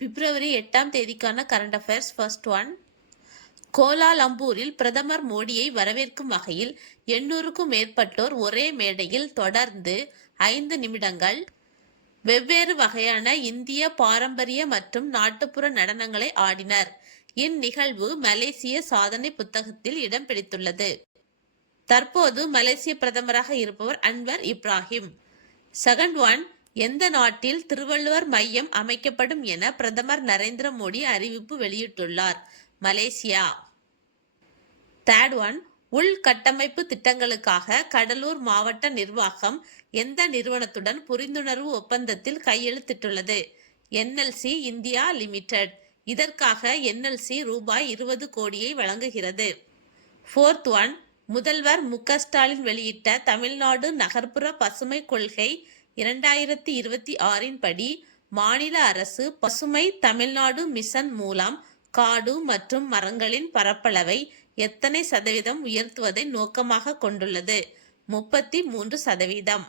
பிப்ரவரி 8ஆம் தேதிக்கான current affairs. First one, கோலாலம்பூரில் பிரதமர் மோடியை வரவேற்கும் வகையில் 800க்கும் மேற்பட்டோர் ஒரே மேடையில் தொடர்ந்து 5 நிமிடங்கள் வெவ்வேறு வகையான இந்திய பாரம்பரிய மற்றும் நாட்டுப்புற நடனங்களை ஆடினர். இந்நிகழ்வு மலேசிய சாதனை புத்தகத்தில் இடம் பிடித்துள்ளது. தற்போது மலேசிய பிரதமராக இருப்பவர் அன்வர் இப்ராஹிம். செகண்ட் ஒன், எந்த நாட்டில் திருவள்ளுவர் மையம் அமைக்கப்படும் என பிரதமர் நரேந்திர மோடி அறிவிப்பு வெளியிட்டுள்ளார்? மலேசியா. தேர்ட் ஒன், உள்கட்டமைப்பு திட்டங்களுக்காக கடலூர் மாவட்ட நிர்வாகம் எந்த நிறுவனத்துடன் புரிந்துணர்வு ஒப்பந்தத்தில் கையெழுத்திட்டுள்ளது? NLC India limited. இதற்காக NLC ரூபாய் 20 கோடியை வழங்குகிறது. ஃபோர்த் ஒன், முதல்வர் மு.க. ஸ்டாலின் வெளியிட்ட தமிழ்நாடு நகர்ப்புற பசுமை கொள்கை 2026 படி மாநில அரசு பசுமை தமிழ்நாடு மிஷன் மூலம் காடு மற்றும் மரங்களின் பரப்பளவை எத்தனை சதவீதம் உயர்த்துவதை நோக்கமாக கொண்டுள்ளது? 33%.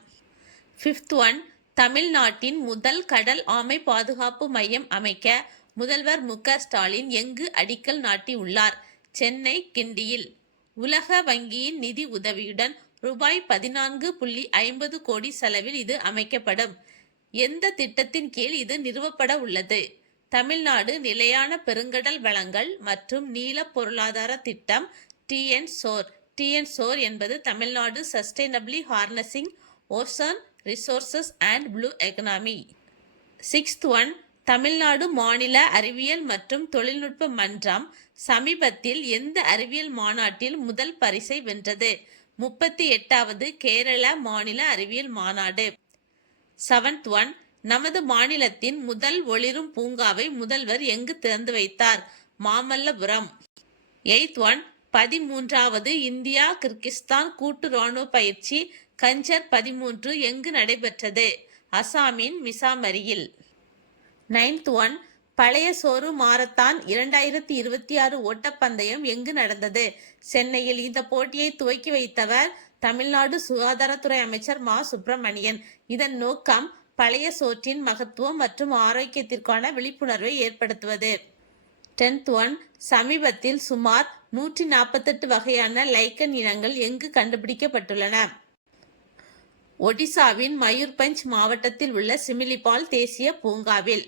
ஃபிஃப்த் ஒன், தமிழ்நாட்டின் முதல் கடல் ஆமை பாதுகாப்பு மையம் அமைக்க முதல்வர் மு.க. ஸ்டாலின் எங்கு அடிக்கல் நாட்டியுள்ளார்? சென்னை கிண்டியில். உலக வங்கியின் நிதி உதவியுடன் ரூபாய் 14.50 கோடி செலவில் இது அமைக்கப்படும். எந்த திட்டத்தின் கீழ் இது நிறுவப்பட உள்ளது? தமிழ்நாடு நிலையான பெருங்கடல் வளங்கள் மற்றும் நீல பொருளாதார திட்டம் TNSOR. TNSOR என்பது Tamil Nadu sustainably harnessing ocean resources and blue economy. Sixth one, Tamil Nadu மாநில அறிவியல் மற்றும் தொழில்நுட்ப மன்றம் சமீபத்தில் எந்த அறிவியல் மாநாட்டில் முதல் பரிசை வென்றது? 38வது கேரள மாநில அறிவியல் மாநாடு. செவன்த் ஒன், நமது மாநிலத்தின் முதல் ஒளிரும் பூங்காவை முதல்வர் எங்கு திறந்து வைத்தார்? மாமல்லபுரம். எய்த் ஒன், 13வது இந்தியா கிர்கிஸ்தான் கூட்டு ராணுவ பயிற்சி கஞ்சர் 13 எங்கு நடைபெற்றது? அசாமின் மிசாமரியில். நைன்த் ஒன், பழைய சோறு மாரத்தான் 2026 ஓட்டப்பந்தயம் எங்கு நடந்தது? சென்னையில். இந்த போட்டியை துவக்கி வைத்தவர் தமிழ்நாடு சுகாதாரத்துறை அமைச்சர் மா. சுப்பிரமணியன். இதன் நோக்கம் பழைய சோற்றின் மகத்துவம் மற்றும் ஆரோக்கியத்திற்கான விழிப்புணர்வை ஏற்படுத்துவது. 10th ஒன், சமீபத்தில் சுமார் 148 வகையான லைக்கன் இனங்கள் எங்கு கண்டுபிடிக்கப்பட்டுள்ளன? ஒடிசாவின் மயூர்பஞ்ச் மாவட்டத்தில் உள்ள சிமிலிபால் தேசிய பூங்காவில்.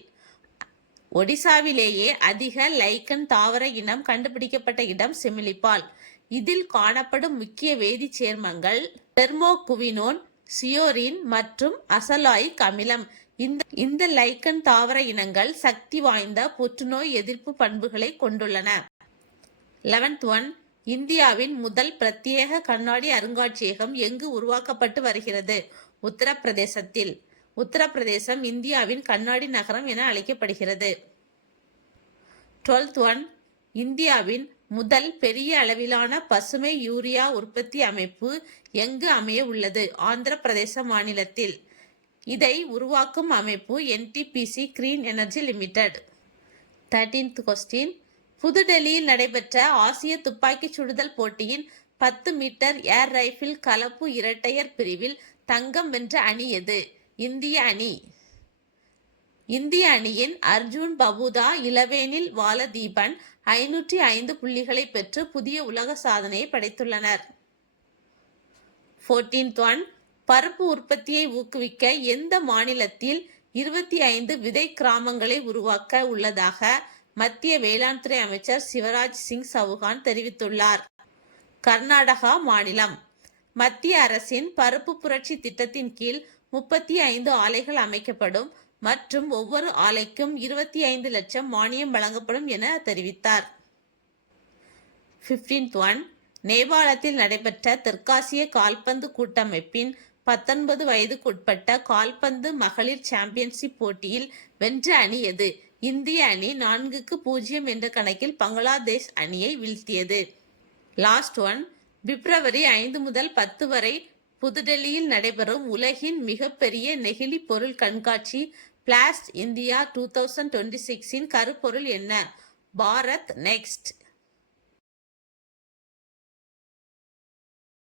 ஒடிசாவிலேயே அதிக லைக்கன் தாவர இனம் கண்டுபிடிக்கப்பட்ட இடம் சிமிலிபால். இதில் காணப்படும் முக்கிய வேதிச் சேர்மங்கள் தெர்மோகுவினோன், சியோரின் மற்றும் அசலாயிக் அமிலம். இந்த லைக்கன் தாவர இனங்கள் சக்தி வாய்ந்த புற்றுநோய் எதிர்ப்பு பண்புகளை கொண்டுள்ளன. 11th ஒன், இந்தியாவின் முதல் பிரத்யேக கண்ணாடி அருங்காட்சியகம் எங்கு உருவாக்கப்பட்டு வருகிறது? உத்தரப்பிரதேசத்தில். உத்தரப்பிரதேசம் இந்தியாவின் கண்ணாடி நகரம் என அழைக்கப்படுகிறது. 12th ஒன், இந்தியாவின் முதல் பெரிய அளவிலான பசுமை யூரியா உற்பத்தி அமைப்பு எங்கு அமைய உள்ளது? ஆந்திர பிரதேச மாநிலத்தில். இதை உருவாக்கும் அமைப்பு NTPC green energy limited. 13th question, புதுடெல்லியில் நடைபெற்ற ஆசிய துப்பாக்கி சுடுதல் போட்டியின் 10 மீட்டர் ஏர் ரைபிள் கலப்பு இரட்டையர் பிரிவில் தங்கம் வென்ற அணி எது? இந்திய அணி. இந்திய அணியின் அர்ஜுன் பபுதா, இளவேனில் வாலதீபன் 505 புள்ளிகளை பெற்று புதிய உலக சாதனையை படைத்துள்ளனர். 14th ஒன், பருப்பு உற்பத்தியை ஊக்குவிக்க எந்த மாநிலத்தில் 25 விதை கிராமங்களை உருவாக்க உள்ளதாக மத்திய வேளாண் துறை அமைச்சர் சிவராஜ் சிங் சவுகான் தெரிவித்துள்ளார்? கர்நாடகா மாநிலம். மத்திய அரசின் பருப்பு புரட்சி திட்டத்தின் கீழ் 35 ஆலைகள் அமைக்கப்படும் மற்றும் ஒவ்வொரு ஆலைக்கும் 25 லட்சம் மானியம் வழங்கப்படும் என தெரிவித்தார். 15th ஒன், நேபாளத்தில் நடைபெற்ற தெற்காசிய கால்பந்து கூட்டமைப்பின் 19 வயதுக்குட்பட்ட கால்பந்து மகளிர் சாம்பியன்ஷிப் போட்டியில் வென்ற அணி எது? இந்திய அணி 4-0 என்ற கணக்கில் பங்களாதேஷ் அணியை வீழ்த்தியது. லாஸ்ட் ஒன், பிப்ரவரி 5 முதல் 10 வரை புதுடெல்லியில் நடைபெறும் உலகின் மிகப்பெரிய நெகிழி பொருள் கண்காட்சி பிளாஸ்ட் இந்தியா 2026 கருப்பொருள் என்ன? பாரத் நெக்ஸ்ட்.